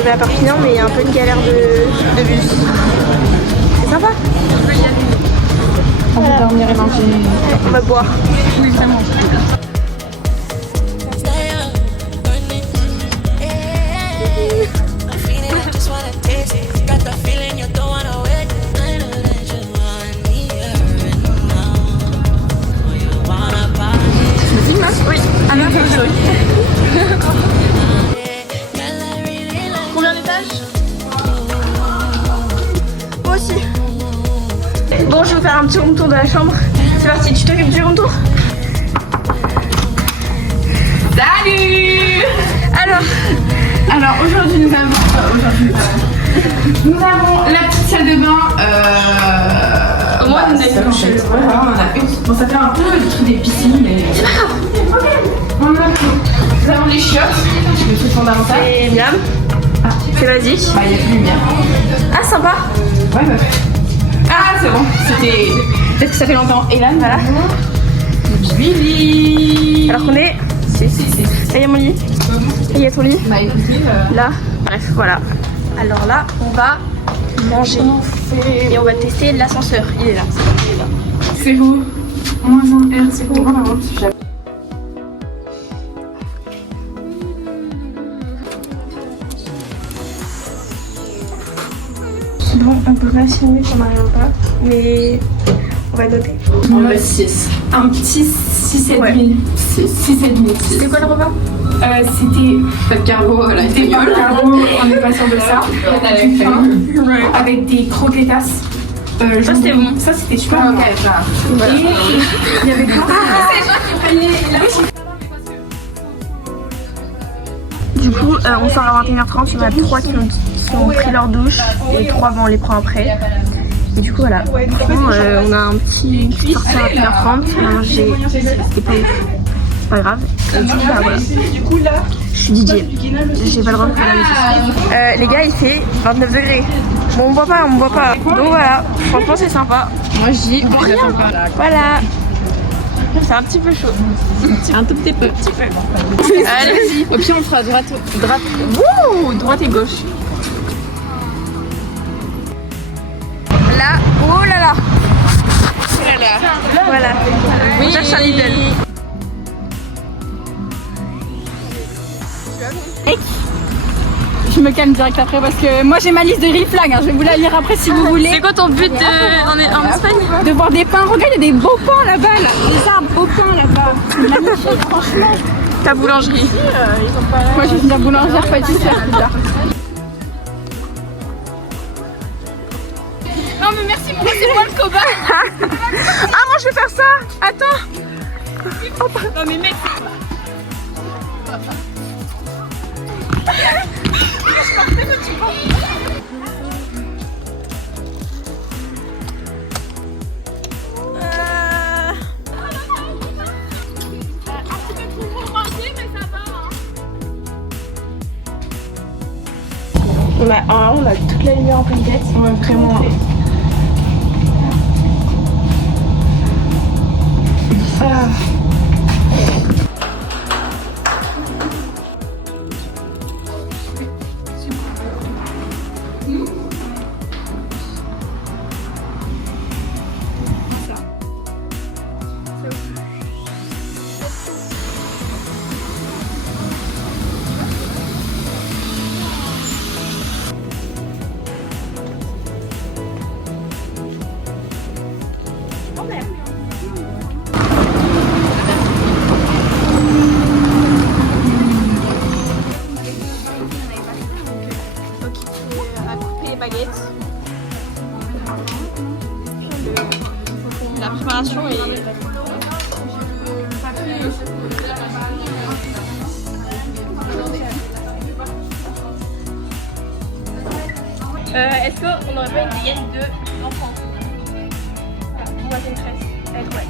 arriver à Perpignan, mais il y a un peu une galère de bus. C'est sympa. On va dormir et manger. On va boire. Oui, vraiment. Oui. Ah non, sorry. Combien d'étages? Moi aussi. Bon, je vais faire un petit room tour de la chambre. C'est parti, tu t'occupes du room tour? Salut! Alors aujourd'hui nous avons la petite salle de bain. Au moins, on a une douche. Ouais, voilà, on en a une. Bon, ça fait un peu le truc des piscines, mais c'est pas grave. On en a tout. Nous avons les chiottes, le truc fondamental. Et miam. C'est vas-y. Bah, il n'y a plus de lumière. Ah, sympa. Ouais, bah. Ah, c'est bon. C'était. Peut-être que ça fait longtemps. Et là, voilà. Billy. Alors qu'on est. Là, il y a mon lit. Là, il y a ton lit. Bah, écoutez. Là. Bref, voilà. Alors là, on va manger. Et on va tester l'ascenseur. Il est là. C'est où? Moins 1 R, c'est où? Par contre, si j'avais. Bon, on peut pas filmer qu'on n'arrive pas, mais on va noter. On va 6. Un petit 6,5. Ouais. 6,5. C'était quoi le repas? C'était pas de carbo, la théiole. On est pas sûr de ça. Avec du pain, avec des croquetas. Ça c'était bon. Ça c'était super bon. Et il y avait quoi? Du coup, on sort à 21h30. Il y en a 3 qui ont pris leur douche et 3 on les prend après. Et du coup, voilà. Franchement, on a un petit sortie à 21h30. On a mangé. C'était pas ouf. Pas grave. Et du coup, bah, voilà. Je suis DJ. J'ai pas le droit de faire la musique. Les gars, il fait 29 degrés. Bon, on boit pas. Donc voilà. Franchement, c'est sympa. Moi je dis, Rien. Voilà. C'est un petit peu chaud. un tout petit peu. Allez, vas-y. Au pire, on fera droite et gauche. Là, oh là là. Voilà. On cherche un Lidl. Je me calme direct après parce que moi j'ai ma liste de real flag, hein. Je vais vous la lire après si vous voulez. C'est quoi ton but en Espagne? De voir des pains, regarde il y a des beaux pains là-bas là. Des arbres beaux pains là-bas. Magnifique franchement. Ta boulangerie. Moi je vais devenir boulangère pâtissière plus tard. Non mais merci, moi c'est moi le cobaye. Ah moi je vais faire ça. Attends. Non mais mec. On a toute la lumière en pleine tête. Ouais, vraiment. La préparation est... Est-ce qu'on n'aurait pas une dégaine d'enfants? Moi j'ai une tresse. Elle est ouais.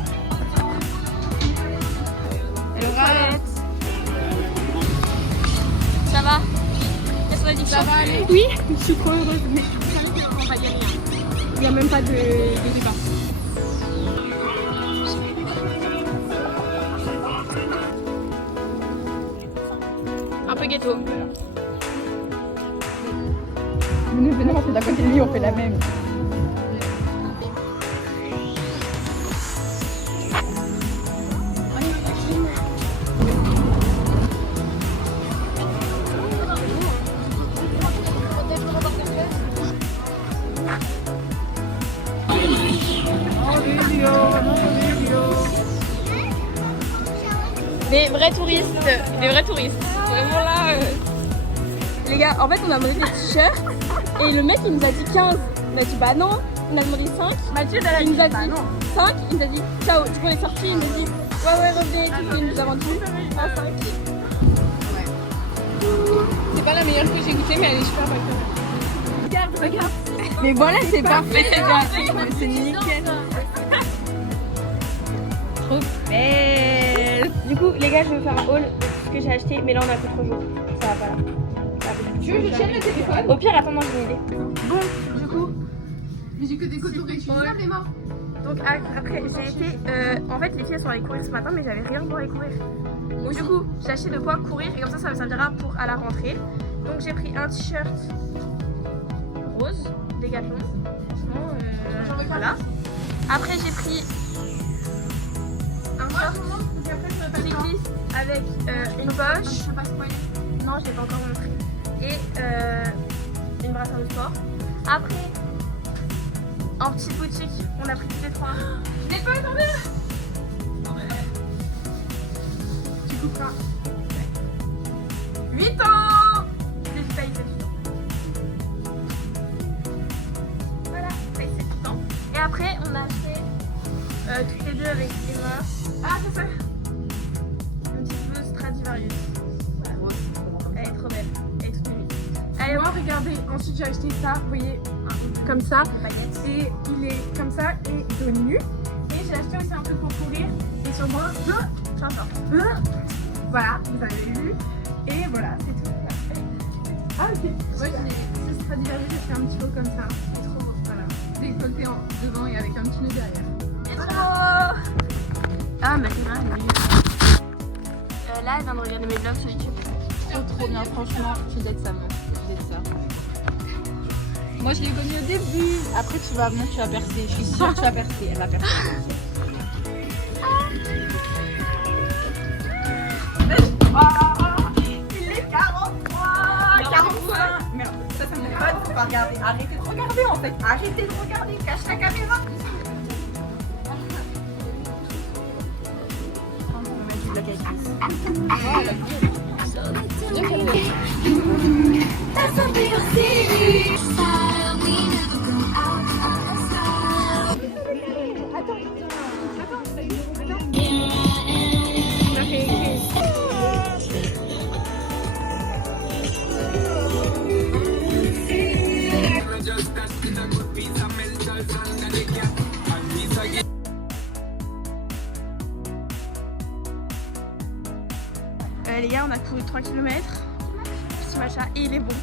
Elle est toilette. Ça va? Qu'est-ce qu'on a dit? Ça va aller? Oui, je suis trop heureuse, mais il n'y a même pas de débat. Un peu ghetto. venez, on fait d'à côté de lui, on fait la même. Des vrais touristes, Vraiment là. Les gars, en fait, on a demandé des t-shirts et le mec il nous a dit 15. On a dit bah non, on a demandé 5. Mathieu, il nous a dit 5. Il nous a dit ciao. Du coup, on est sorti, il nous dit ouais, revenez et tout. Il nous a vendu à 5. C'est pas la meilleure que j'ai goûtée, mais elle est super bonne. Regarde. Mais voilà, c'est parfait, c'est nickel. Trop belle. Du coup, les gars, je vais faire un haul de ce que j'ai acheté, mais là on a fait 3 jours. Ça va pas là. Tu veux que je tienne le téléphone? Au pire, attends, moi j'ai une idée. Bon, du coup. Mais j'ai que des coton réutilisables, les morts. Donc après, j'ai été. En fait, les filles sont allées courir ce matin, mais j'avais rien pour aller courir. Donc du coup, j'ai acheté de quoi courir et comme ça me servira pour à la rentrée. Donc j'ai pris un t-shirt rose, Décathlon. Franchement, voilà. Après, j'ai pris un short cycliste avec une poche. Non, je l'ai pas encore montré. Et une brassière de sport. Après, en petite boutique, on a pris tous les 3. Je l'ai pas attendu. Tu couperas. 8 ans. J'ai dit taille 7 ans. Voilà, taille 7 ans. Et après, on a fait toutes les deux avec Emma. Ah, c'est ça. Une petite blouse Stradivarius. Voilà. Elle est trop belle. Elle est toute nulle. Allez, Moi, regardez, ensuite j'ai acheté ça, vous voyez, comme ça. Et il est comme ça et de nu. Et j'ai acheté aussi un truc pour courir. Et sur moi, Voilà, vous avez vu. Et voilà, c'est tout. Ah, ok. Moi, j'ai ce Stradivarius, j'ai fait un petit peu comme ça. C'est trop beau. Voilà. Décolleté en devant et avec un petit nœud derrière. C'est trop beau. Ah, mais c'est vrai, là, elle vient de regarder mes vlogs sur YouTube. Trop bien, franchement, tu d'être ça, meuf. Tu d'être ça. Moi, je l'ai connue au début. Après, tu vas venir, tu vas percer. Je suis sûre que tu vas percer. Elle va percer. Il est 43, 45. Merde, ça me fait pas. Faut pas regarder. Arrêtez de regarder, en fait. Arrêtez de regarder. Cache la caméra. Les gars, on a couru 3 km. Petit matcha et il est bon.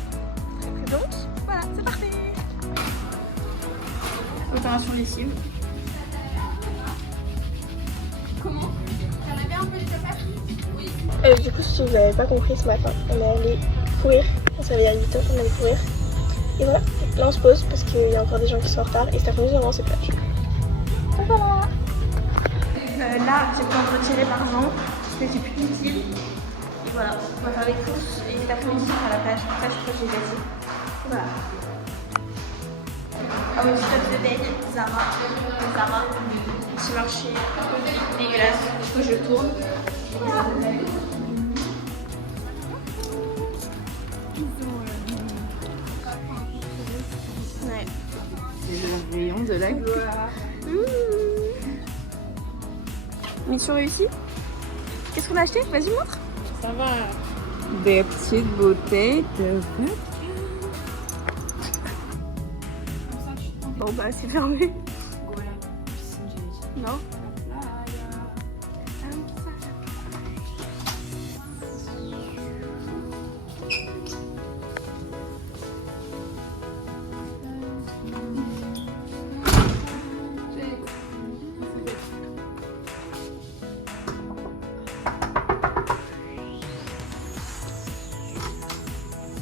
Très très bon. Voilà, c'est parti. Opération lessive. Comment? T'en avais un peu de faire? Du coup, si vous n'avez pas compris, ce matin, on est allé courir. On s'est réveillé à 8h, on est allé courir. Et voilà, là on se pose parce qu'il y a encore des gens qui sont en retard et c'est après nous avant cette plage. Donc voilà. Là, j'ai besoin de retirer l'argent parce que c'est plus utile. Et voilà, on va faire les courses et cet après-midi on sera à la plage. Ça, je crois que j'ai déjà dit. Voilà. Ah oui, stop de bed, Zara, petit marché dégueulasse, il faut que je tourne. Voilà. Ouais. C'est le rayon de la gloire. Mission réussie. Qu'est-ce qu'on a acheté? Vas-y, montre. Ça va. Des petites bouteilles de vin. Bon bah c'est fermé. Non.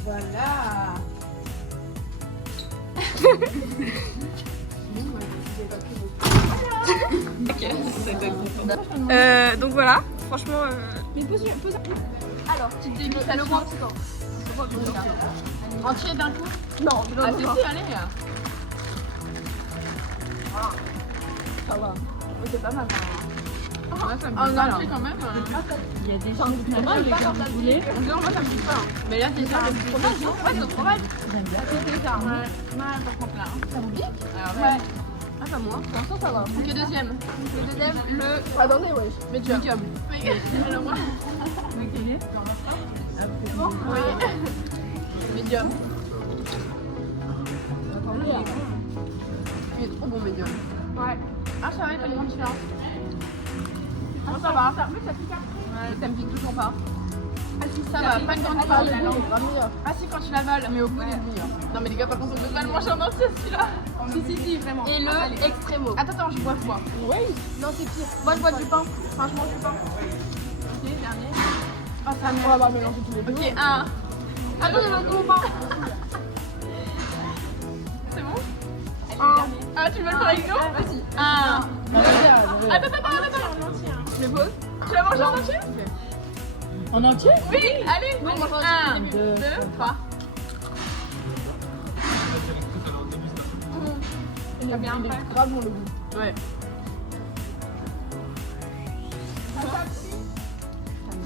Voilà. Donc voilà, franchement. Mais pose. Alors, Petite dégustation. Entier d'un coup. non, Ah si, allez. Ça va. C'est pas mal. Ouais, ça me dit pas, là. Quand même. Il y a des gens qui aiment pas, les gars, vous voulez. Moi, ça me dit pas. Mais là, c'est ça, le fromage, non? Ouais, c'est le fromage. J'aime bien. C'est ça. Ouais, par contre, là. Ça vous pique? Ouais. Ah, pas moi. Pour l'instant, ça va. Le deuxième. Le deuxième, le... Attendez, ouais. Medium. Alors, moi... C'est bon? Oui. Medium. Il est trop bon, medium. Ouais. Ah, ça va, il y a pas de grande différence. Ah, ça va. Ça pique un peu. Ouais, ça me pique toujours pas. Ah si, ça va, pas de grande différence. Ah si, quand tu l'avales, mais au goût, il est meilleur. Non mais les gars, par contre, on peut pas le manger en entier, celui-là. Si, vraiment. Et le extrême. Attends, je bois quoi? Oui. Non, c'est pire. Moi, je bois du pain. Enfin, je mange du pain. Ok, dernier. Ah, ça merde. On va mélanger tous les deux. Ok, un. Attends, je vais au pain. C'est bon? Ah, tu veux le faire avec nous? Vas-y. Un. Attends. Je le pose. Tu la manges en entier? En entier? Oui, allez. Bon, 1, 2, 3. Il a bien après. Grave bon le goût. Ouais.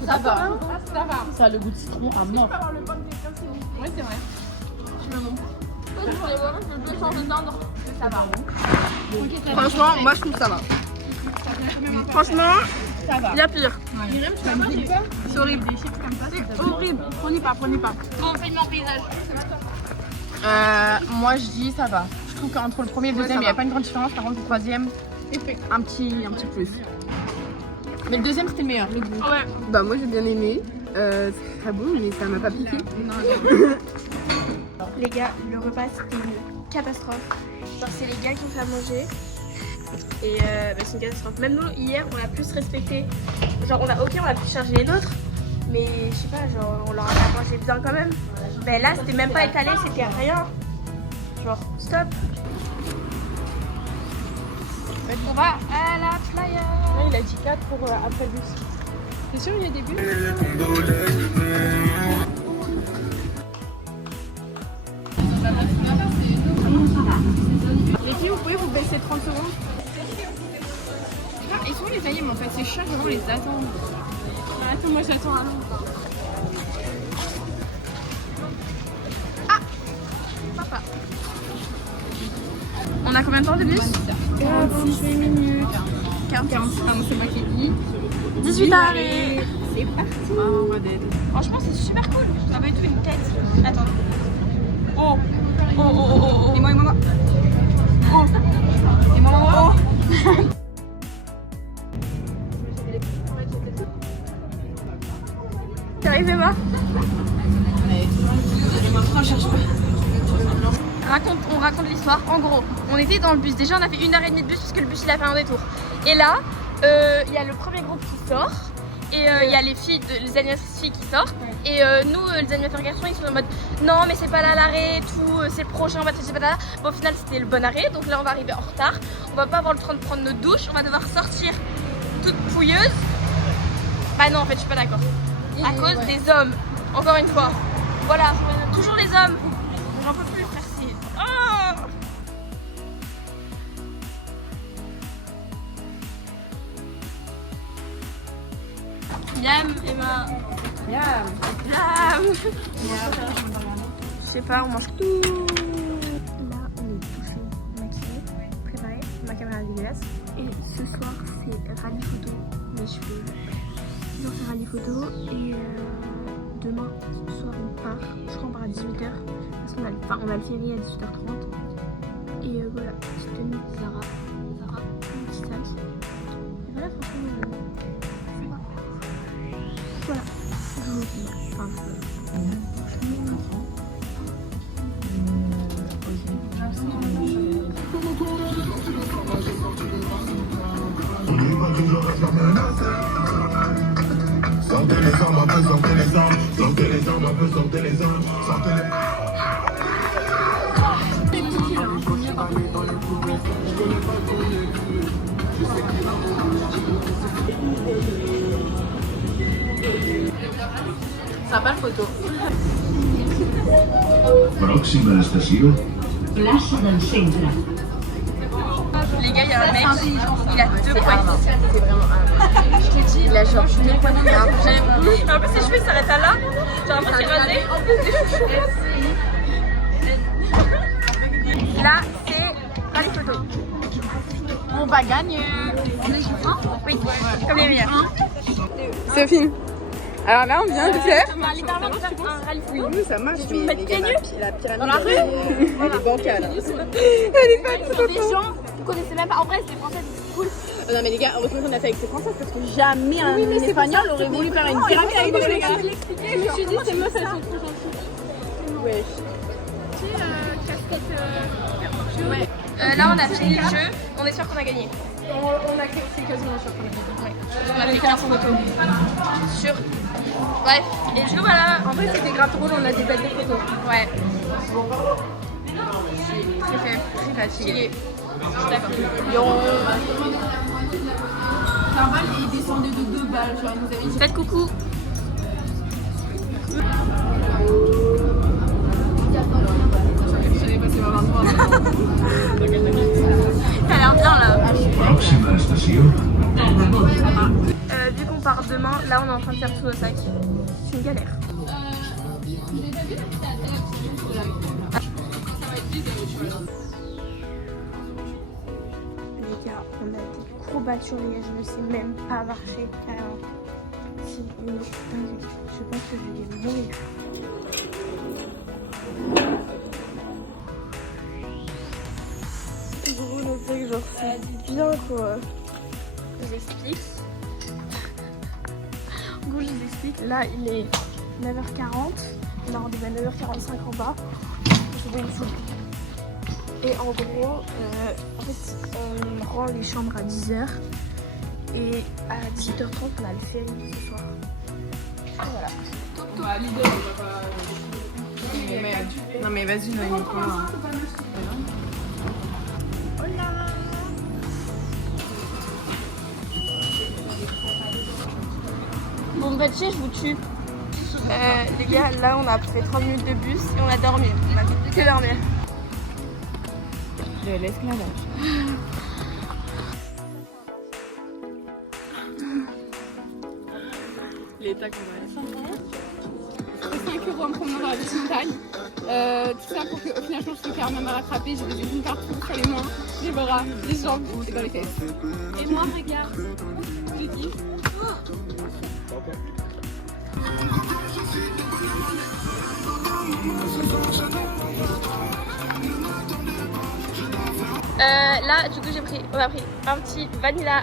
Ça va. Ça va. Ça a le goût de citron à mort. Oui, c'est vrai. Je me montre. Je peux changer d'ordre. Ça va. Franchement, moi je trouve ça va. Franchement, il y a pire. C'est horrible. C'est horrible. Prenez pas. Bon, fais-moi un paysage. Moi je dis ça va. Je trouve qu'entre le premier et le deuxième, il n'y a pas une grande différence. Par contre, le troisième, un petit plus. Mais le deuxième, c'était le meilleur. Le goût. Ouais. Bah moi j'ai bien aimé, c'est très bon mais ça m'a pas piqué. Les gars, le repas c'était une catastrophe. Genre c'est les gars qui ont fait à manger. Et c'est une catastrophe. Même nous hier on a plus respecté. Genre on a pu charger les nôtres. Mais je sais pas, genre on leur a mangé bien quand même. Mais là c'était même pas étalé, c'était rien. Genre stop. On va à la playa. Ouais, il a dit 4 pour après le bus. T'es sûr il y a des bus? Les filles, vous pouvez vous baisser 30 secondes? Ah, ils sont les aïeux, mais en fait, c'est chiant, vraiment les attendre. Attends, moi j'attends un long. Papa. On a combien de temps de bus? 46 minutes. 40. Ah, c'est moi qui dis. 18 arrêts. C'est parti. Franchement, c'est super cool. Ça va être une tête. Attends. Oh. Et moi. Oh. Et moi. T'es arrivé, moi? On raconte l'histoire. En gros, on était dans le bus. Déjà, on a fait 1h30 de bus parce que le bus il a fait un détour. Et là, il y a le premier groupe qui sort. Et il y a les animatrices filles qui sortent. Et nous, les animateurs garçons, ils sont en mode non, mais c'est pas là l'arrêt et tout, c'est le prochain, on va te pas là. Bon, au final, c'était le bon arrêt. Donc là, on va arriver en retard. On va pas avoir le temps de prendre notre douche. On va devoir sortir toute pouilleuse. Bah non, en fait, je suis pas d'accord. À cause des hommes. Encore une fois. Voilà, toujours les hommes. J'en peux plus, merci. Oh Yam, Emma. Yam. Je sais pas, on mange tout. Là, on est touché, maquillé, préparé. Ma caméra est dégueulasse. Et ce soir, c'est rallye photo. Mes cheveux. Donc, c'est rallye photo. Et demain soir, on part. Je crois qu'on part à 18h. Parce qu'on a, on a le ferry à 18h30. Et voilà, petite tenue Zara, petit sac. Et voilà, franchement, voilà. Je vous dis, enfin, sortez les armes, un peu, sortez les armes, sortez les armes, un peu, sortez les armes, sortez les armes. Ça n'a pas de photo. Próxima estación. Plaça del Centre. Les gars, il y a un mec, il a 2 poignées. C'est vraiment un. Je t'ai dit, il a genre 2 poignées. En plus, ses cheveux s'arrêtent là. J'ai l'impression qu'il est rasé. Là, c'est pas les photos. On va gagner. On est sur 1. Oui, comme les meilleurs. Sophie. Alors là, on vient de faire. On va littéralement faire un rallye. Oui, nous ça marche, mais mettre les pieds gars, nus la pyramide, dans la rue. elle est bancale. Elle est pas Des gens que vous connaissez même pas. En vrai, c'est des Français, c'est cool. Non mais les gars, heureusement qu'on a fait avec ces Français parce que jamais un Espagnol aurait voulu faire une pyramide avec nous les gars. Je me suis dit, ces meufs elles sont trop gentilles. Ouais. Là, on a fini le jeu. On est sûr qu'on a gagné. On a c'est quasiment sûr qu'on a gagné. On a fait 15 photos. Sûr. Bref, et du coup, voilà. En fait, c'était grave drôle, on a des belles photos. Ouais. Très fatigué. Je suis d'accord. Un bal et il descendait de 2 balles. Genre, il nous avait dit. Faites coucou. J'allais passer voir un noir. T'as l'air bien là. Próxima estación. Vu qu'on part demain, là on est en train de faire tous nos sacs. C'est une galère. Les gars, on a des courbatures, les gars, je ne sais même pas marcher. Alors, si, je pense que je vais mourir. Gros, le sac, genre, c'est bien quoi. Je vous explique. En gros, je vous explique. Là, il est 9h40. On a rendez-vous à 9h45 en bas. Je vais ici. Et en gros, en fait, on rend les chambres à 10h. Et à 18h30, on a le ferry ce soir. Voilà. On va à Lidl, on va pas. Non mais vas-y, non, quoi. Bon, bah, je vous tue. Les gars, là, on a fait 30 minutes de bus et on a dormi. On a fait que dormir. De l'esclavage. L'état qu'on va aller. 5 € en promenant dans la petite montagne. Tout ça pour qu'au final, je pense que car même à rattraper, j'ai des épines partout sur les mains, les bras, les jambes et dans les fesses. Et moi, regarde, j'ai dit. Là, du coup, on a pris un petit vanilla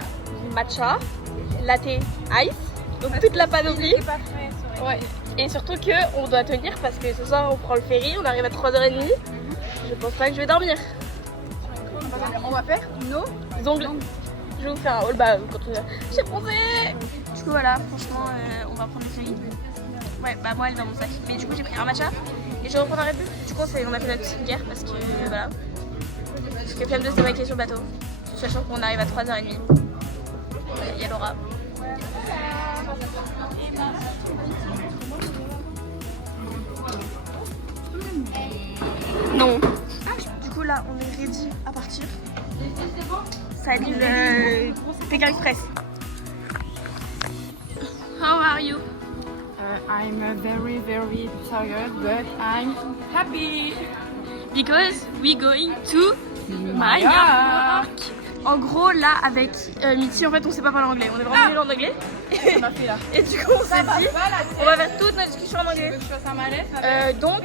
matcha, latte ice, donc toute la panoplie. Ouais. Et surtout qu'on doit tenir parce que ce soir on prend le ferry, on arrive à 3h30. Je pense pas que je vais dormir. On va faire nos ongles. Je vais vous faire un haul, bah quand on j'ai bronzé. Du coup voilà, franchement on va prendre le ferry. Ouais, bah moi elle est dans mon sac. Mais du coup j'ai pris un matcha et je reprendrai plus. Du coup on a fait notre petite guerre parce que voilà. Parce que flemme de se démaquiller sur le bateau. Sachant qu'on arrive à 3h30. Il y a Laura. Non. Du coup là on est ready à partir. Ça dit le Pékin Express. How are you? I'm very tired, but I'm happy. Because we going to Mallorca. En gros là avec Mithy en fait on sait pas parler anglais. On est vraiment nuls en anglais. On a fait là. Et du coup on s'est dit on va faire toute notre discussion en anglais. Je fasse un malaise. Donc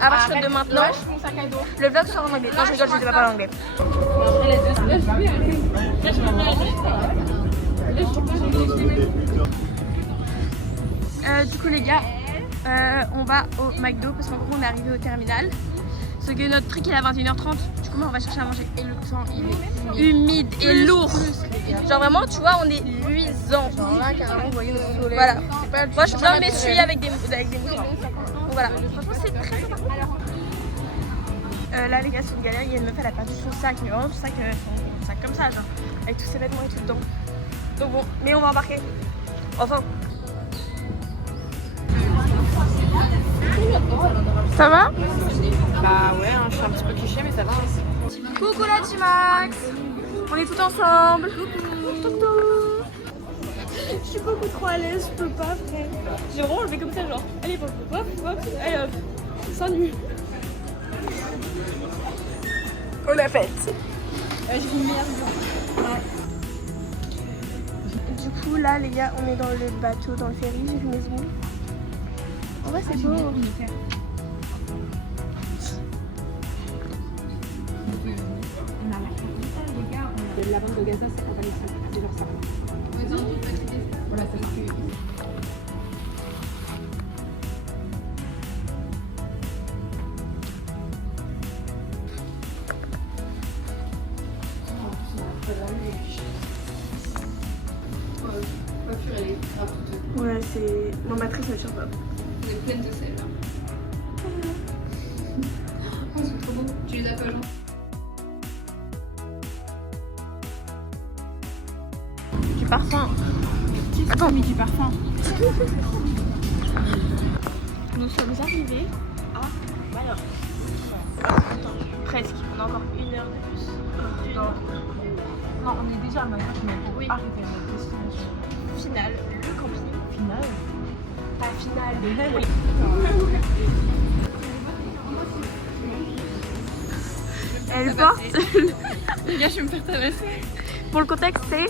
à partir de maintenant mon sac à dos. le vlog sera en anglais. Non je rigole, je sais pas parler anglais. Du coup les gars, on va au McDo parce qu'en gros on est arrivé au terminal. Sauf que notre truc il est à 21h30. Du coup moi on va chercher à manger et le temps il est humide et lourd. Genre vraiment tu vois on est luisant. Genre là, carrément, vous voyez le soleil. Voilà. C'est pas Moi je viens de m'essuyer avec des mousses. Donc voilà. Franchement c'est très sympa. Là les gars c'est une galère. Il y a une meuf elle a perdu son sac. Mais vraiment son sac sac comme ça, genre, avec tous ses vêtements et tout dedans. Donc bon, mais on va embarquer. Enfin. Ça va? Bah ouais, je suis un petit peu cliché, mais ça va. Coucou la T-Max. On est tous ensemble. Je suis beaucoup trop à l'aise, je peux pas, frère. J'ai vraiment enlevé comme ça, genre, allez, hop, hop, hop, allez hop, sans nu. On la fête. J'ai une meilleure Du coup, là, les gars, on est dans le bateau, dans le ferry, j'ai vu mes ongles. En vrai, c'est beau. La bande de Gaza, c'est pas les seuls. C'est genre ça. Voilà, c'est marqué. Ouais, c'est... Ma matrice ne tient pas. Vous êtes pleine de sel. Oh, c'est trop beau. Tu les as pas, genre? Du parfum. Attends, mais du parfum. Nous sommes arrivés à Majorque. Presque, on a encore 1 heure de plus. Non, on est déjà à Majorque, mais pour arrêter notre destination. Finale, le camping. Finale. Pas finale, oui. Elle porte. Les gars, je vais me faire tabasser. Pour le contexte, c'est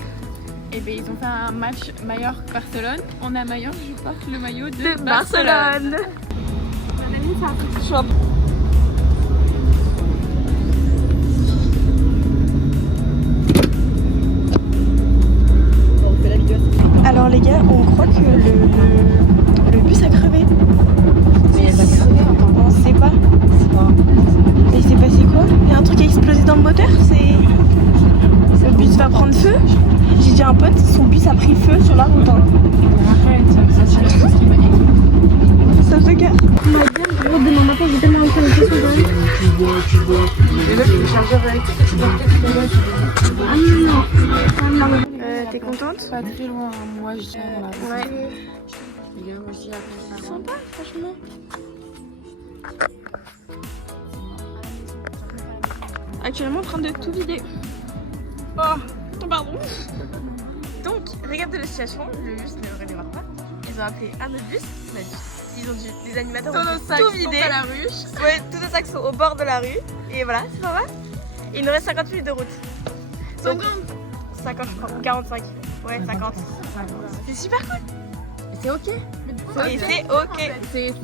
Et bien, ils ont fait un match Majorque-Barcelone. On est à Majorque, je porte le maillot de Barcelone. Alors les gars, on croit que le bus a crevé. Mais elle va crever, On sait pas. Mais il s'est passé quoi? Il y a un truc qui a explosé dans le moteur, c'est... Le bus va prendre feu. J'ai dit à un pote, son bus a pris feu sur la route. Hein. ça c'est ce qui m'a dit. Ça fait gaffe. Demain matin, j'ai tellement envie de faire une T'es contente? Pas très loin, moi je tiens dans la route. Ouais. Les gars, moi je dis après. Sympa, franchement. Actuellement en train de tout vider. Oh, pardon. Donc, regardez la situation, le bus ne redémarre pas. Ils ont appelé un autre bus, ils ont dû, les animateurs ont tout vidé. la ruche. Ouais, tous nos sacs sont au bord de la rue. Et voilà, c'est pas mal. Et il nous reste 50 minutes de route. Donc, 50 je crois, ou 45. Ouais, 50. C'est super cool. C'est ok. Et c'est ok. C'est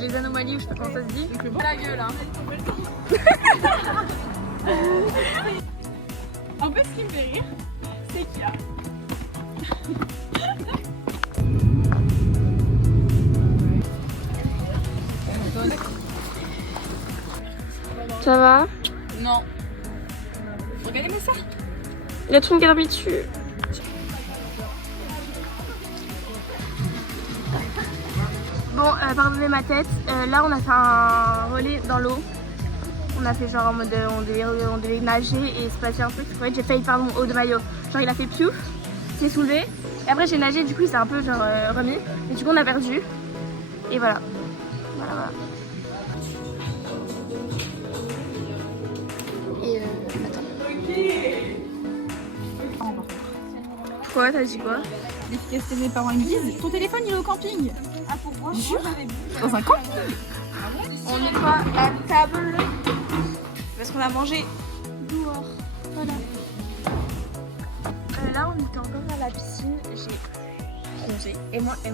les anomalies, je sais pas comment ça se dit. La gueule, hein. En fait, ce qui me fait rire, c'est qu'il y a. Ça va? Non. Regardez-moi ça. Il y a tout le monde qui a dormi dessus. Bon, pardonnez ma tête. Là, on a fait un relais dans l'eau. On a fait genre en mode on devait nager et se passer un truc. En fait, j'ai failli faire mon haut de maillot. Genre, il a fait piouf, il s'est soulevé. Et après, j'ai nagé, du coup, il s'est un peu genre remis. Et du coup, on a perdu. Et voilà. Voilà. Et attends. Quoi, t'as dit quoi? L'efficacité de mes parents ils me disent ton téléphone il est au camping. Ah pourquoi? Jure. Dans un camping. On nettoie la table parce qu'on a mangé dehors. Voilà. Là, on était encore à la piscine. J'ai plongé. Et moi aussi.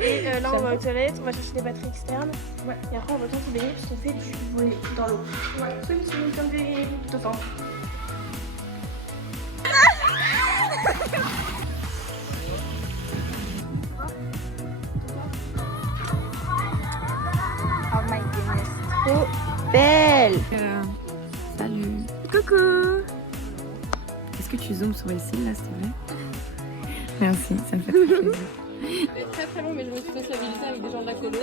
Et là, on va aux toilettes, on va chercher des batteries externes. Ouais. Et après, on va retourner se baigner parce qu'on fait du volley dans l'eau. Ouais. C'est comme des dauphins. Oh my goodness, trop belle. Salut. Coucou. Est-ce que tu zoomes sur les cils là s'il te plaît? Merci, ça me fait très plaisir. Très très long, mais je me suis sociabilisée avec des gens de la colo.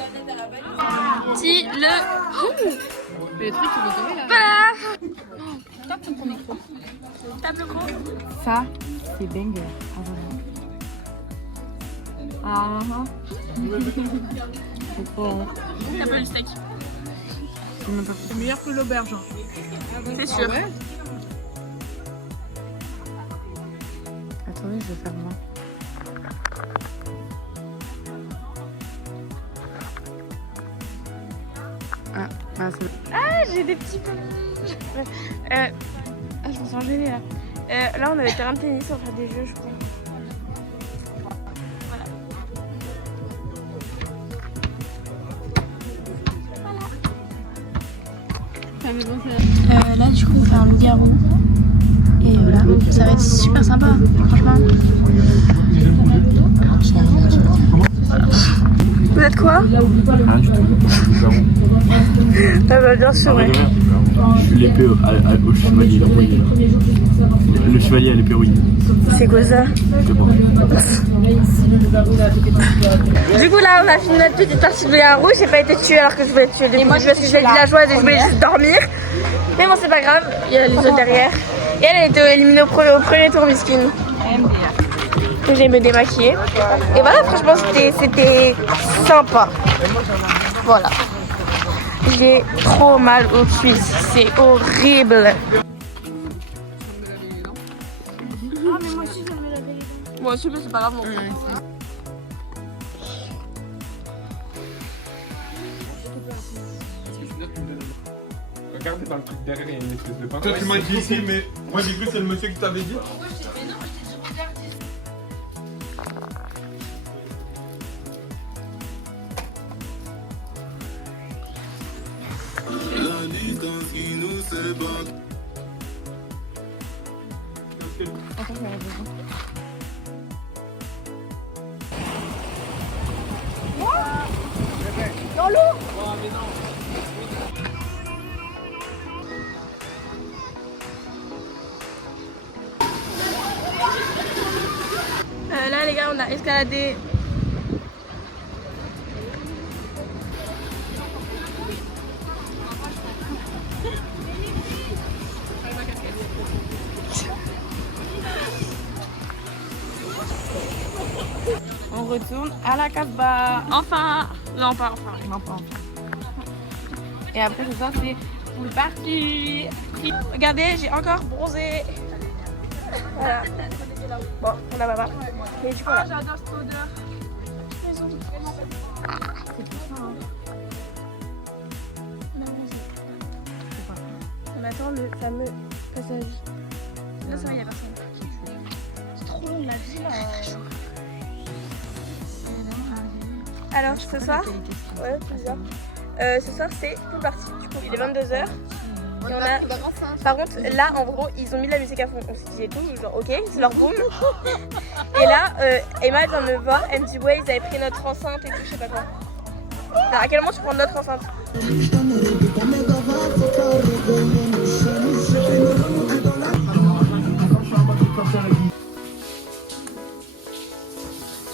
Petit le. Mais le truc, il veut tomber là. Voilà. Tape ton micro. Tape le gros. Ça, c'est banger. Ah ah. C'est bon. Tape le steak. C'est meilleur que l'auberge. C'est sûr. Attendez, je vais faire moi. Ah, j'ai des petits peu. Ah, je me sens gênée là. Là, on avait terrain de tennis, on va faire des jeux, je crois. Là, du coup, on fait un loup-garou. Et voilà, ça va être super sympa, franchement. Vous êtes quoi? Rien du tout. Ah bah bien sûr, ouais. Je suis l'épée au chevalier. Le chevalier à l'épée rouillée. C'est quoi ça? Je sais pas. Du coup là on a fini notre petite partie de loup-garou. J'ai pas été tuée alors que je voulais être tuée. Et moi je suis villageoise et je voulais juste dormir. Mais bon c'est pas grave, il y a les autres derrière. Et elle a été éliminée au premier tour, miskin. Donc j'ai me démaquiller. Et voilà, franchement c'était sympa. Voilà. J'ai trop mal aux cuisses, c'est horrible. Ah mais moi aussi je vais me laver les dents. Moi aussi mais c'est pas grave non plus. Regardez dans le truc derrière, il y a une espèce de pain. Toi tu m'as dit ici, mais moi j'ai cru que c'est le monsieur qui t'avait dit. La distance qui nous sépare. Dans l'eau. Là les gars on a escaladé. On retourne à la Casbah. Enfin. Non pas enfin. Non pas enfin. Et après ce soir c'est full party. Regardez j'ai encore bronzé. Voilà. Bon, on a pas. Mais du coup, voilà. J'adore cette odeur. C'est pour ça, hein. On attend le fameux passage. Là, ça va, il y a personne. C'est trop long la vie là. Alors, ce soir, ouais, plusieurs. Ce soir, c'est full party. Du coup, il est 22h. Et on a... Par contre, là, en gros, ils ont mis de la musique à fond. On s'est dit et tout, genre, ok, c'est leur boom. Et là, Emma vient me voir, elle me dit, ouais, ils avaient pris notre enceinte et tout, je sais pas quoi. Alors, à quel moment tu prends notre enceinte? Je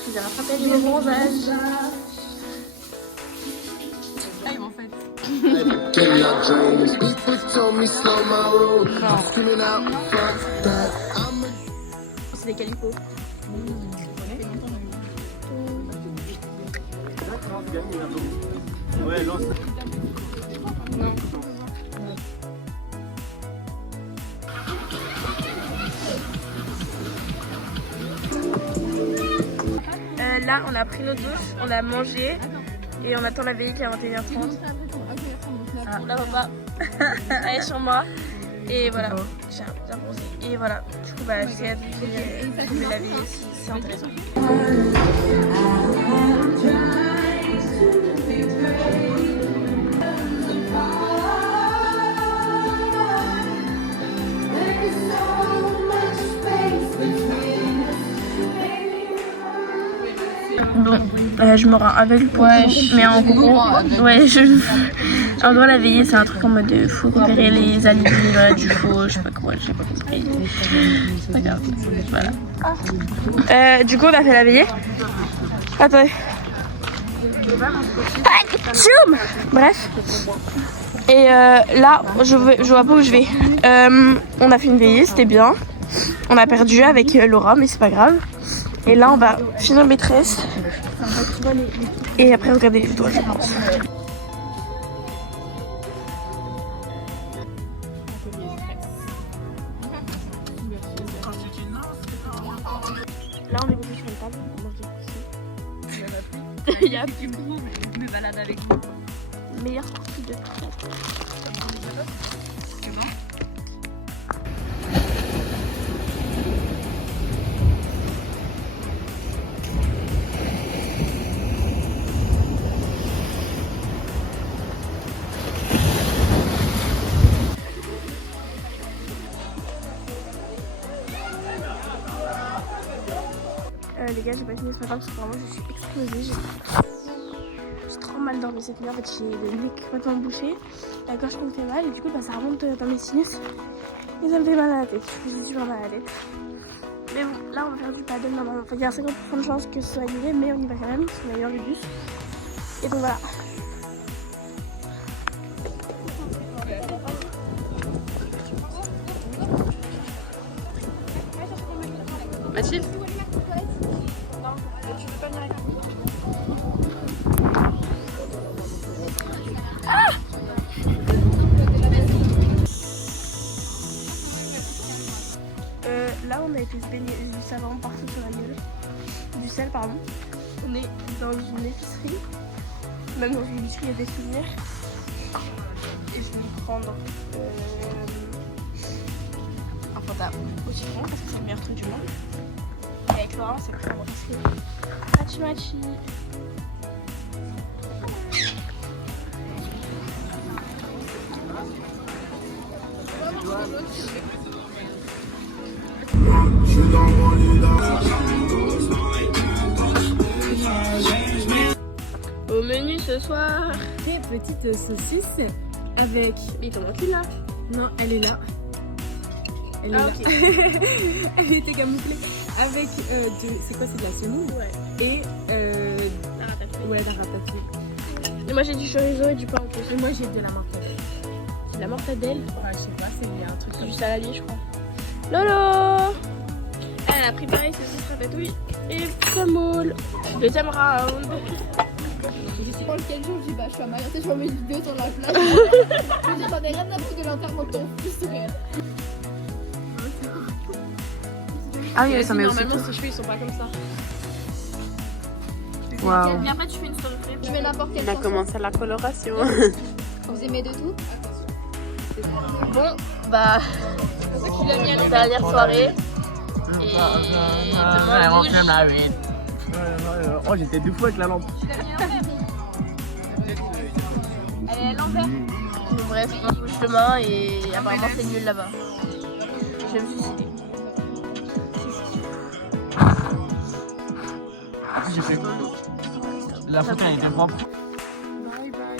vous ai rattrapé du bronzage. Ah, ils m'ont fait. C'est des calicots. Ouais, lance. Là, on a pris notre douche, on a mangé et on attend la veillée qui est à 21h30. Ah, là, papa, elle est sur moi. Et voilà, j'ai bien bronzé. Et voilà, du coup, bah, j'ai hâte de trouver la veillée si c'est intéressant. Bon, je me rends aveugle pour mais en gros, ouais, en gros la veillée c'est un truc en mode de faut repérer les alibis, voilà, du faux, je sais pas quoi, j'ai pas compris. C'est pas grave, voilà. Du coup on a fait la veillée Attendez. Tchoum. Bref. Et là, je vois pas où je vais. On a fait une veillée, c'était bien. On a perdu avec Laura, mais c'est pas grave. Et là, on va finir maîtresse. Et après, regarder les doigts, je pense. Là, on est posé sur une table. On mange des coussins. Il y a plus de bruit, mais je me balade avec vous. Meilleure sortie de tout. Les gars, j'ai pas fini ce matin parce que vraiment je suis explosée. J'ai trop mal dormi cette nuit. En fait, j'ai le nez complètement bouché, la gorge qui me fait mal et du coup, ça remonte dans mes sinus et ça me fait mal à la tête. J'ai super mal à la tête. Mais bon, là, on va faire du paddle normalement. Enfin, il y a 50% de chance que ce soit annulé, mais on y va quand même parce qu'on a eu un bus. Et donc voilà. Mathilde? Là, on a été se baigner du savon partout sur la gueule. Du sel, pardon. On est dans une épicerie. Même dans une épicerie, il y a des souvenirs. Et je vais prendre un Fanta au citron parce que c'est le meilleur truc du monde. Et avec Laura, c'est vraiment risqué. Machi machi. Au menu ce soir, Des petites saucisses avec... il t'en manque une là. Non, elle est là. Elle est là. Ok. Elle était camouflée. Avec c'est quoi, c'est de la semoule? Ouais. Et La ratatouille. ouais, la ratatouille. Et moi j'ai du chorizo et du pain en plus. Et moi j'ai de la mortadelle. C'est de la mortadelle. Ouais, je sais pas, c'est un truc C'est comme du ça. saladier, je crois. Lolo! Elle a préparé saucisse ratatouille et semoule. Deuxième round. Je sais pas lequel jour je dis bah je suis à Mayotte et je vois mes vidéos sur la plage. Je veux dire j'en ai rien à foutre de l'enterrement de ton fils. Ah oui, ça met aussi. Normalement, ses cheveux ils sont pas comme ça. Waouh. Viens pas, tu fais une story frame. Tu mets n'importe quelle On a chanson. commencé la coloration. Vous aimez de tout? Bon, bah, dernière soirée. Et demain, douche. Oh, j'étais deux fois avec la lampe. Elle est à l'envers. Bon, bref, on couche demain et apparemment c'est nul là-bas. Je vais me suicider. J'ai fait la photo, elle était propre. Bye bye.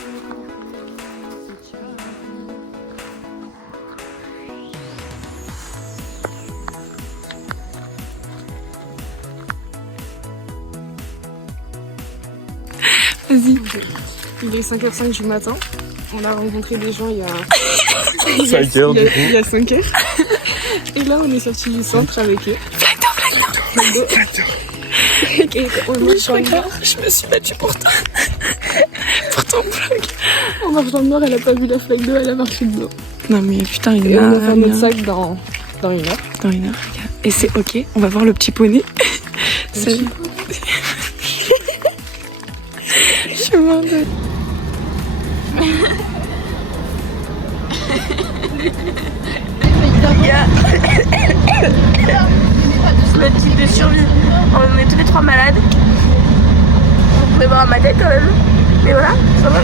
Vas-y. Il est 5h05 du matin. On a rencontré des gens il y a 5 heures du coup. Il y a 5 heures. Et là, on est sorti du centre avec eux. Et on marche dans le noir. Je me suis battue pour ton vlog. On marche dans le noir, elle a pas vu la flaque d'eau, elle a marché dedans. Non mais putain, il Et a on va faire notre sac dans une heure. dans une heure. Et c'est ok, on va voir le petit poney. C'est... Je suis morte de... Notre type de survie. On est tous les trois malades. Vous pouvez voir ma tête quand même. Mais voilà, ça va.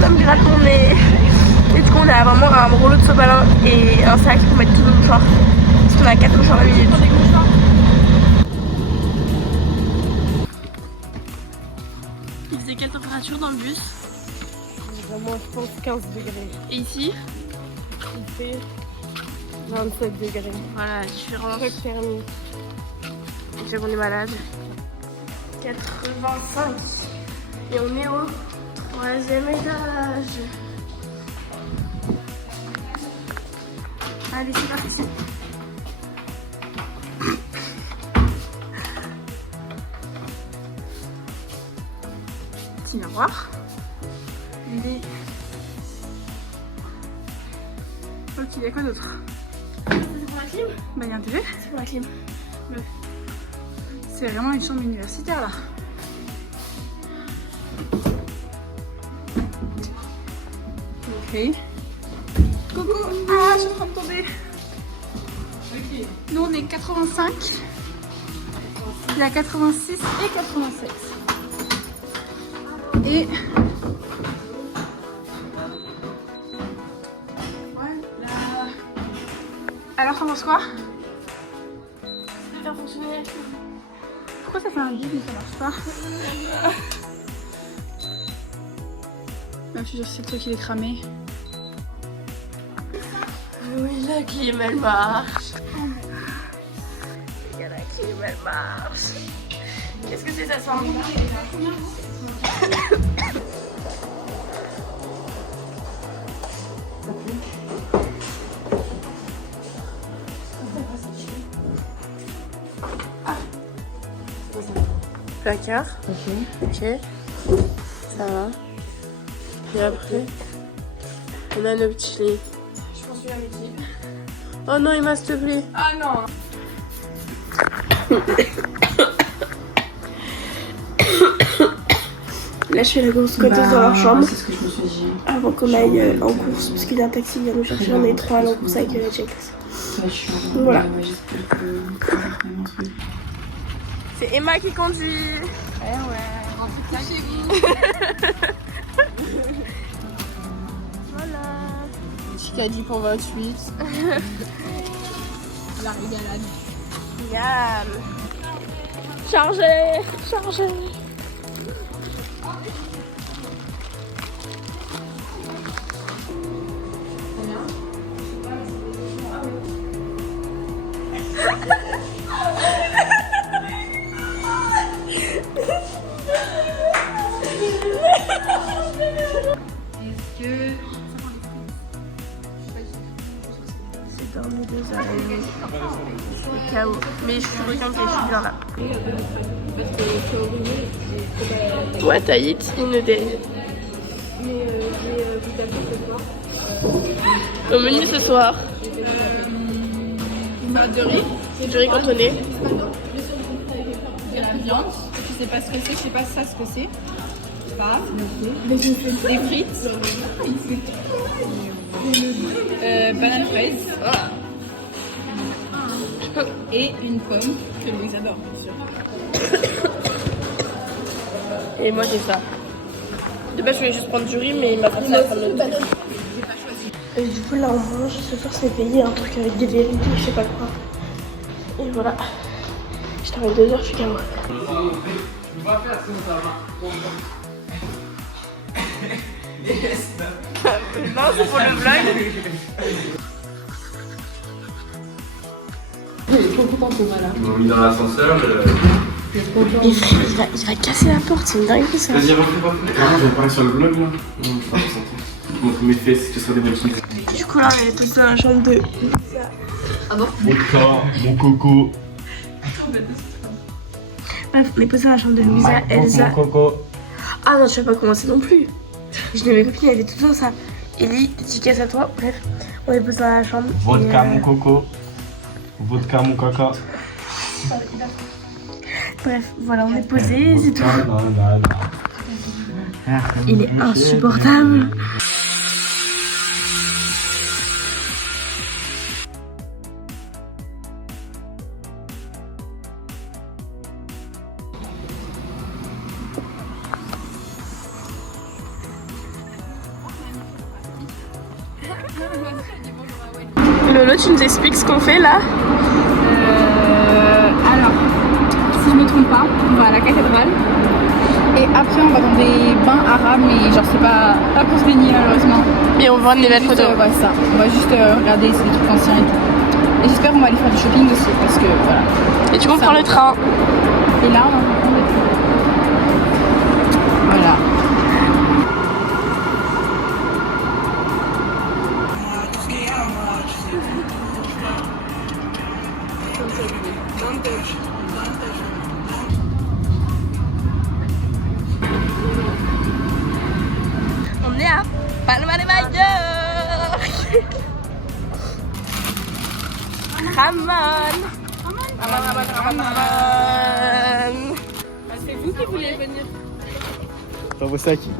Ça me gratte mon nez. Et du coup, on a vraiment un rouleau de sopalin et un sac pour mettre tous nos mouchoirs. Parce qu'on a 4 mouchoirs à minute. Il faisait quelle température dans le bus? Vraiment, je pense 15 degrés. Et ici? Il fait 27 degrés. Voilà, la différence. Très thermique. Et on est malade. 85. Et on est au 3e étage. Allez, c'est parti. Petit miroir. Les... Ok, il y a quoi d'autre? C'est pour la clim? Bah, il y a un TV. C'est pour la clim. Ouais. C'est vraiment une chambre universitaire là. Ok. Coucou. Ah, je suis en train de tomber. Ok. Nous on est 85. Il y a 86 et 87. Et... voilà. Alors t'en penses quoi? Ça va fonctionner. Pourquoi ça fait un guide mais ça marche pas? Même si je sais le truc il est cramé. Oui, la clim elle marche. La clim elle marche. Qu'est-ce que c'est ça sent? Placard. Ok. Ça va. Et après, on a nos petits lits. Je pense qu'il y a un petit. Oh non, il m'a s'il te plaît. Ah non. Là, je fais la course côté dans leur chambre. C'est ce que je me suis dit. Avant qu'on aille en course, parce qu'il y a un taxi qui vient nous chercher. On est 3 à en course avec la checklist. Donc voilà. C'est Emma qui conduit. Ouais. Chez vous. Voilà. Chicago pour 28. La régalade. Miam. Chargé. C'est dans les 2 oreilles. C'est KO. Mais je suis quelqu'un qui est bien là. Toi, t'as hit une day. Au menu ce soir. Du riz. Du riz cantonné. Il y a la viande. Je sais pas ce que c'est. Je sais pas ça ce que c'est. Pas. Des frites. Banane fraise. Voilà. Et une pomme que Louise adore, bien sûr. Et moi j'ai ça. De base je voulais juste prendre du riz mais il m'a forcé à prendre le banane. Et du coup là on mange, ce soir c'est payé un truc avec des vérités, je sais pas quoi. Et voilà. Je travaille 2 heures, je suis KO. Non, c'est pour le vlog. Ils m'ont mis dans l'ascenseur. Et frère, il va casser la porte, c'est une dinguerie ça. Vas-y, refais. Ah, je vais parler sur le vlog là. Montre mes fesses, que ça soit des bonnes trucs. Du coup là on est tous dans la chambre de... Mon corps, mon coco. Bref, on est posé dans la chambre de Louisa, Elsa. Mon coco. Ah non, je sais pas commencer non plus. Je n'ai mes copines, elles étaient tout dans ça. Ellie, dédicace à toi. Bref, on est posé dans la chambre. Vodka, mon coco. Vodka, mon caca. Bref, voilà, on est posé, c'est tout. Il est insupportable. Lolo, tu nous expliques ce qu'on fait là? Alors, si je me trompe pas, on va à la cathédrale. Et après, on va dans des bains arabes, mais genre, c'est pas pour se baigner malheureusement. Et on voit des belles photos. Ouais, ça. On va juste regarder, c'est des trucs anciens et tout. Et j'espère qu'on va aller faire du shopping aussi, parce que voilà. Et du coup, on prend le train. Et là, on va prendre le train. Voilà. On est à Palma de Mallorca. Ramon. C'est vous qui voulez venir. T'envoies ça à qui?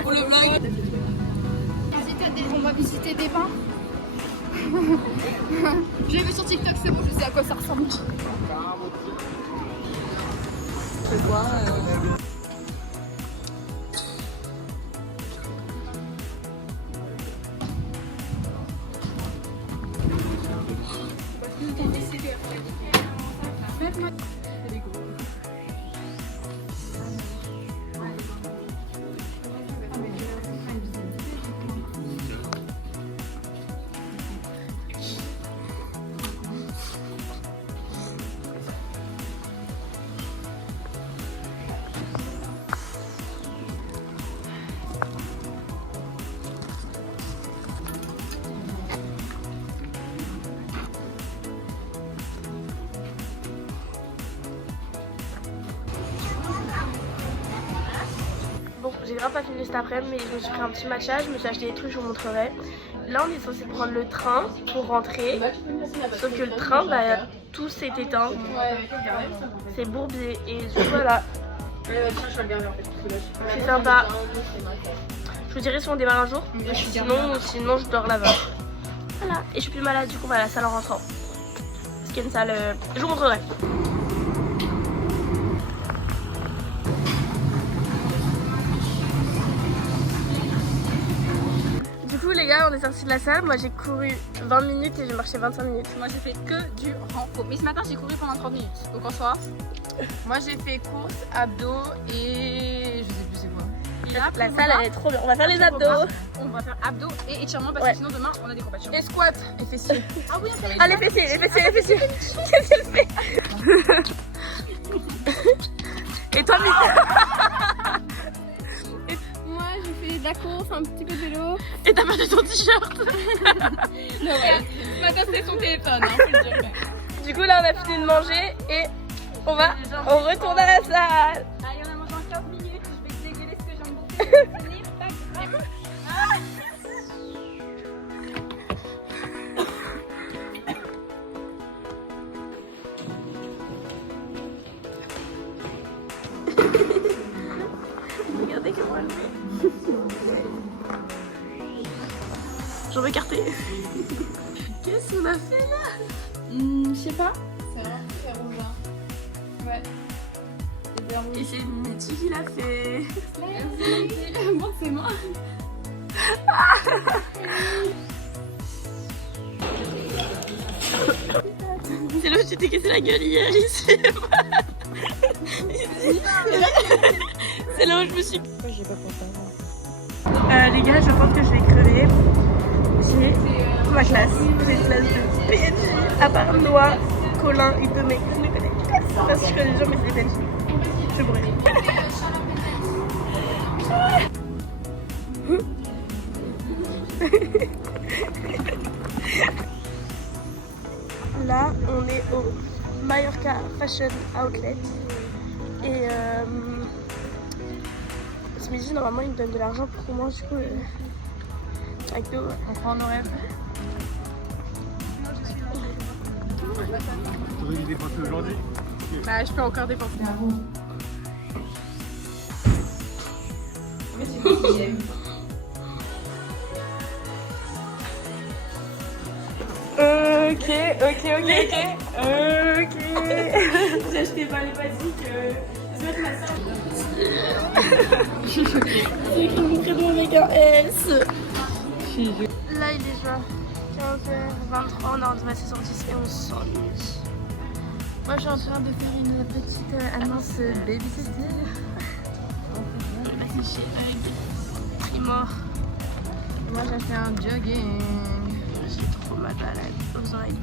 Pour le vlog. On va visiter des bains. J'ai vu sur TikTok, c'est bon, je sais à quoi ça ressemble. C'est quoi Bon, j'ai grave pas fini cet après-midi, mais je me suis pris un petit matcha, je me suis acheté des trucs, je vous montrerai. Là, on est censé prendre le train pour rentrer, sauf que le train, bah, tout s'est éteint. C'est bourbier et voilà. C'est sympa. Je vous dirai si on démarre un jour, sinon je dors là-bas. Voilà, et je suis plus malade, du coup, on va à la salle en rentrant. Parce qu'il y a une salle, je vous montrerai. Du coup les gars, on est sortis de la salle, moi j'ai couru 20 minutes et j'ai marché 25 minutes. Moi j'ai fait que du renfo. Mais ce matin j'ai couru pendant 30 minutes. Donc en soi, moi j'ai fait course, abdos et je sais plus c'est quoi. Et là, La salle elle est trop bien, on va faire les abdos. On va faire abdos et étirements parce que sinon demain on a des compétitions. Et squats et fessiers. Ah oui, on fait Ah les fessiers. Qu'est-ce qu'elle fait? Et toi Moi, j'ai fait de la course, un petit peu de vélo. Et t'as perdu ton t-shirt. Non, ouais. Ce matin, c'était son téléphone, hein, faut le dire. Du coup là on a fini de manger et on retourne à la salle. Allez, on a mangé en 15 minutes. Je vais te dégueuler ce que j'ai envie de bouffer. Ce n'est pas grave. Regardez comment elle fait. Jambes écartées. Qu'est-ce qu'on a fait là? Je sais pas. C'est vraiment très rouge. Hein. Ouais. C'est bien rouge. Et c'est Mitty qui l'a fait. Bon, c'est moi. C'est là où tu t'es cassé la gueule hier ici. C'est là où je me suis... J'ai pas pensé les gars, je pense que je vais crever. J'ai ma classe. J'ai une classe de PNJ. À part Noah, Colin et Tomé. Je ne connais personne. Parce que je connais les gens, mais c'est des PNJ. Je vais mourir. Là, on est au Mallorca Fashion Outlet. Et ce midi, normalement, ils me donnent de l'argent pour qu'on mange du coup McDo. On prend nos rêves. T'aurais dû dépenser aujourd'hui. Bah, je peux encore dépenser. Ok. J'ai acheté pas les basiques. Je vais mettre ma soeur. C'est écrit mon prénom avec un S. Là, il est genre 15h23. On a rendez-vous à 6h10 et on s'ennuie. Moi, je suis en train de faire une petite annonce babysitting. On est passé chez Primor. Moi, j'ai fait un jogging. J'ai trop mal à aux oreilles.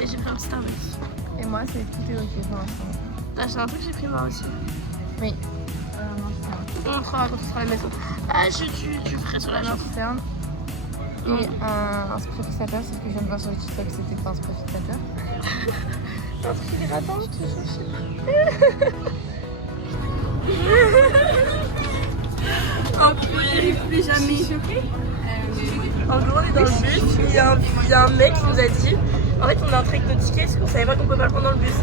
Et j'ai pris un petit Starbucks. Et moi, tout est ok pour l'instant. T'as acheté un truc, j'ai pris moi aussi. Oui. On fera quand ce sera à la maison. Ah, tu ferais sur la jambe. Et un spray-fixateur, c'est ce que je viens de voir sur le TikTok, c'était pas un spray-fixateur. Attends, je te cherche. En plus, plus jamais. En gros, on est dans le bus, il y a un mec qui nous a dit en fait, on a un truc de ticket parce qu'on savait pas qu'on pouvait pas le prendre dans le bus.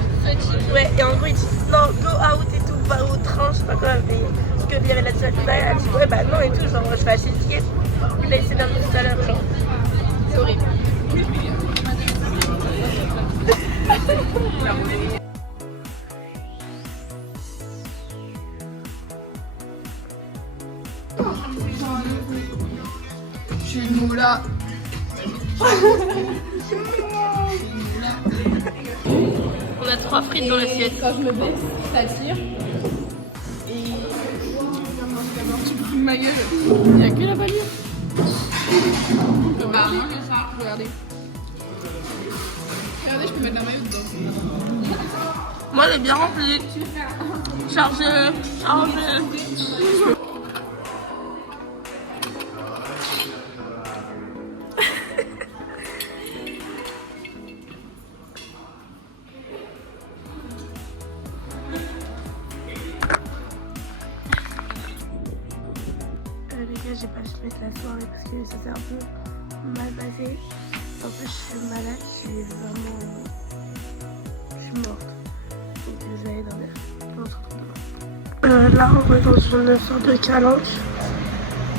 Ouais, et en gros, il dit non, go out et tout, va au train, je sais pas quoi. Mais parce qu'il y avait la direction, elle dit ouais, bah non et tout, genre je vais acheter le ticket. Il a essayé d'amener tout à l'heure, genre. C'est horrible. Je suis une moula. On a 3 frites dans l'assiette. Quand je me baisse, ça tire. Ma gueule. Il n'y a que la balure. Regardez. Regardez, je peux mettre un maillot dedans. Moi, elle est bien remplie. Chargée. Les gars, j'ai pas pu mettre la soirée parce que ça s'est un peu mal passé. En plus, je suis malade, je suis morte. Donc, je vais aller dormir. On se retrouve demain. Là, on est dans une sorte de calanque.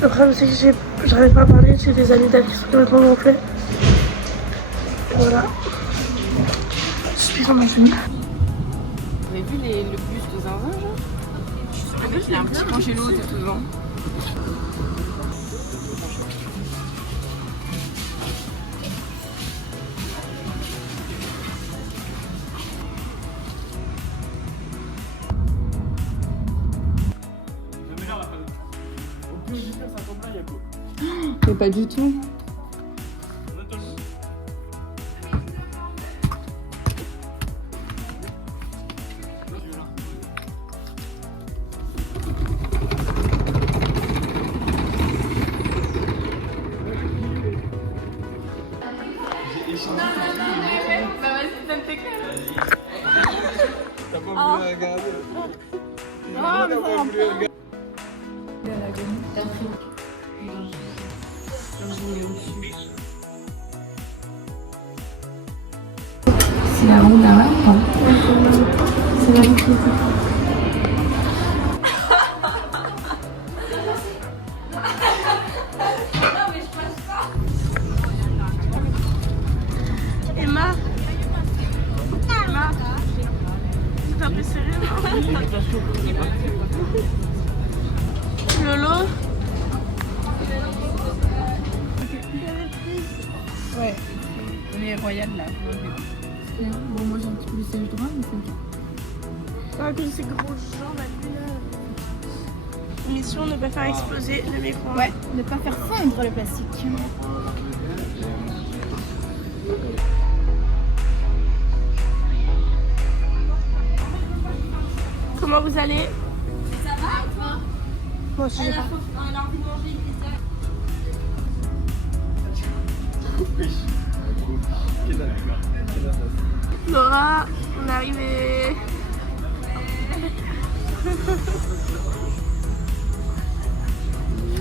Le problème, c'est que j'arrive pas à parler, j'ai des amygdales qui sont complètement gonflées. Voilà. Je suis dans une. Vous avez vu le bus de Zinzin, genre? Il y a un petit congélo tout devant. Mais pas du tout. C'est la ronde à c'est la ronde. Emma, c'est un peu sérieux, non? Lolo. Ouais, on est royal là. Bon, moi j'ai un petit peu le siège droit, mais c'est ok. À cause de ces grosses jambes, là. Mission ne pas faire exploser le micro. Ouais, ne pas faire fondre le plastique. Comment vous allez? Ça va ou pas? Moi aussi, j'ai faim. Elle a envie de manger une pizza. Laura, on est arrivé.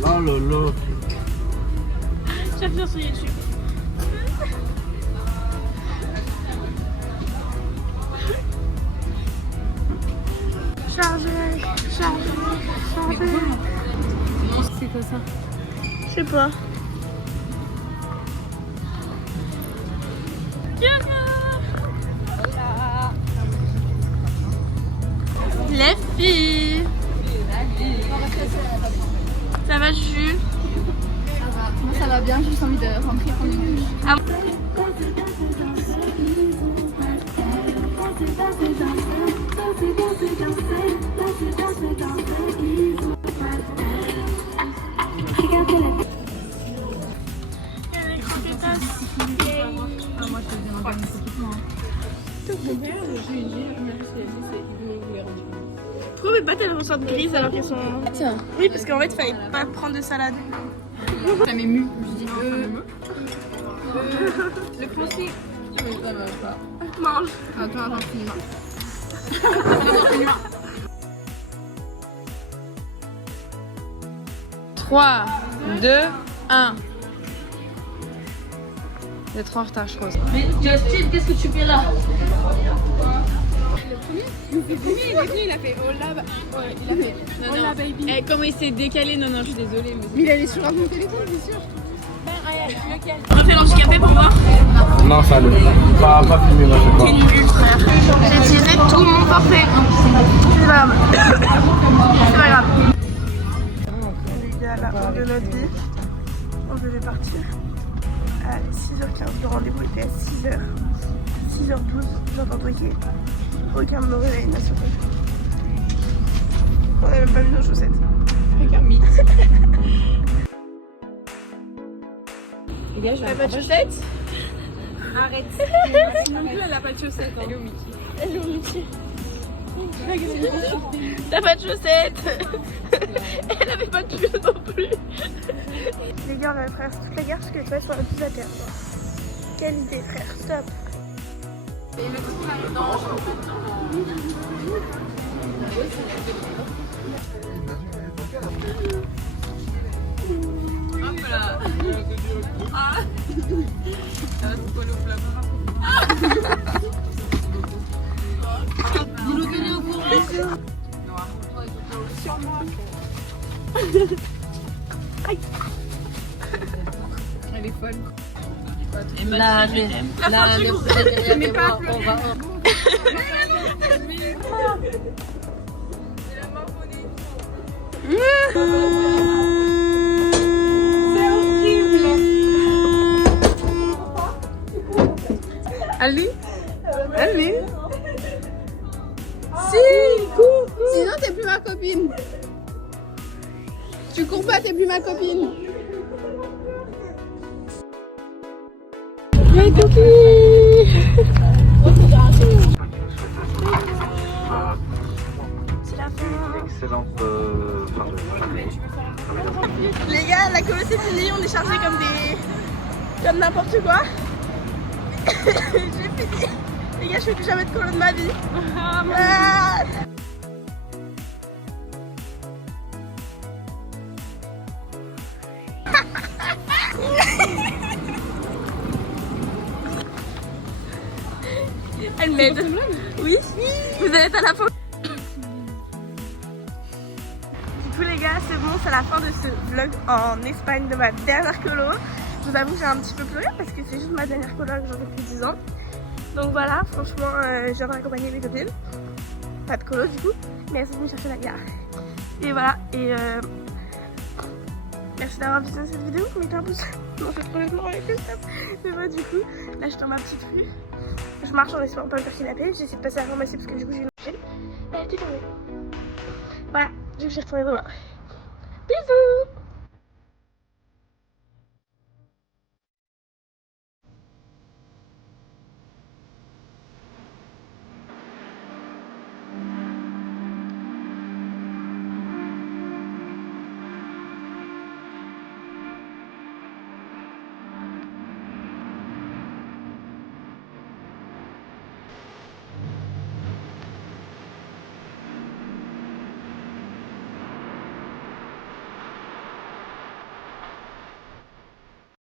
Oh lolo. Je vais faire sur YouTube. Chargé. C'est quoi ça? Je sais pas. Les filles. Ça va, Jules? Moi ça va bien, j'ai juste envie de rentrer prendre une douche. Ah. Moi je te demande un petit peu. Je lui ai dit, c'est Pourquoi mes pâtes elles ressortent grises alors qu'elles sont... Tiens. Oui parce qu'en fait il fallait pas prendre de salade. Ça m'émue. Je dis le français. Ça va pas. Mange. Attends, finis-moi. 3, 2, 1. Vous êtes trop en retard, je pense. Mais Justin, qu'est-ce que tu fais là? Le premier, il est venu, il a fait oh là, ouais, il a fait oh là baby. Eh, comment il s'est décalé? Non, je suis désolée. Mais il allait sur mon téléphone, c'est sûr. On va faire l'handicapé pour voir. Non, ça allait. Pas filmer, moi, je sais T'es nul frère. J'ai utilisé tout mon forfait. C'est pas grave. C'est pas grave. Les gars, la fin de notre vie. On devait partir à 6h15. Le rendez-vous était à 6h. 6h12, j'entends toquer. Aucun de nos réveils n'a sauté. On a même pas mis nos chaussettes. Aucun mythe. T'as pas de chaussettes? Arrête. Non plus, elle a pas de chaussettes. Elle est au Mickey. Elle est au Mickey. T'as pas de chaussettes? Elle avait pas de chaussettes non plus. Les gars, on va traverser toute la gare parce que tu vois, sur la plus à terre. Quelle idée, frère, stop. Hop là. Ah. Ça va se coller au plat. Dis-le qu'elle est au courant. Elle est folle. Là, mais pas on va. Allez. Allez. Si, sinon t'es plus ma copine. Tu cours pas, t'es plus ma copine. Les cookies. C'est la fin. Excellente fin de journée. Les gars, la colo c'est fini, on est chargés comme n'importe quoi. J'ai fini. Les gars, je fais plus jamais de colo de ma vie. Ah. Elle m'aide. Oui, vous allez être à la fin. Du coup les gars, c'est bon, c'est la fin de ce vlog en Espagne de ma dernière colo. Je vous avoue que j'ai un petit peu pleuré parce que c'est juste ma dernière colo que j'en ai depuis 10 ans. Donc voilà, franchement, je viens de raccompagner mes copines. Pas de colo du coup, mais elles sont venues chercher la gare. Et voilà, et merci d'avoir visionné cette vidéo. Mettez un pouce. Non, c'est trop longtemps avec le stop. Mais moi du coup, là je suis dans ma petite rue. Je marche en espérant pas me faire kidnapper. J'essaie de passer à la pharmacie parce que du coup j'ai une chaîne. Elle était tombée. Voilà, je vais retourner demain. Bisous.